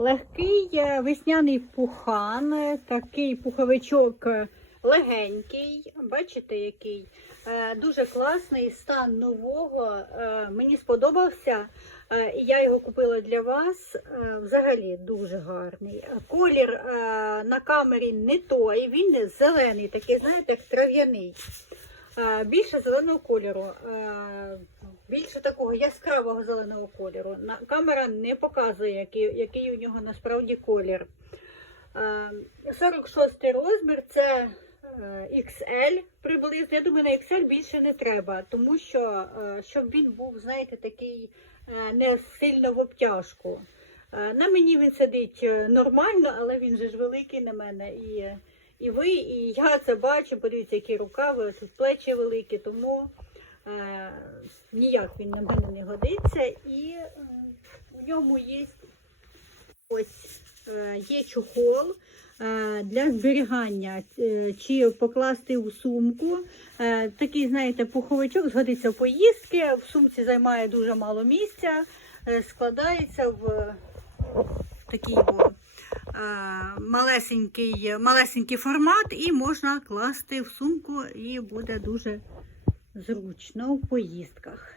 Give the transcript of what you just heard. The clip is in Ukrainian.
Легкий е, весняний пухан, е, такий пуховичок е, легенький, бачите, який дуже класний стан нового. Мені сподобався. Я його купила для вас. Взагалі дуже гарний. Колір на камері не той, він зелений, такий, знаєте, як трав'яний. Більше зеленого кольору, більше такого яскравого зеленого кольору. Камера не показує, який, який у нього насправді колір. Е, 46 розмір це е, XL приблизно. Я думаю, на XL більше не треба, тому що е, щоб він був, знаєте, такий е, не сильно в обтяжку. Е, На мені він сидить е, нормально, але він же ж великий на мене. І, і ви, і я це бачу. Подивіться, які рукави, тут плечі великі, тому е, ніяк він на мене не годиться. І е, у ньому є ось е, є чохол е, для зберігання, е, чи покласти у сумку. Е, Такий, знаєте, пуховичок згодиться в поїздки. В сумці займає дуже мало місця, е, складається в такий о, е, малесенький, малесенький формат, і можна класти в сумку, і буде дуже зручно в поїздках.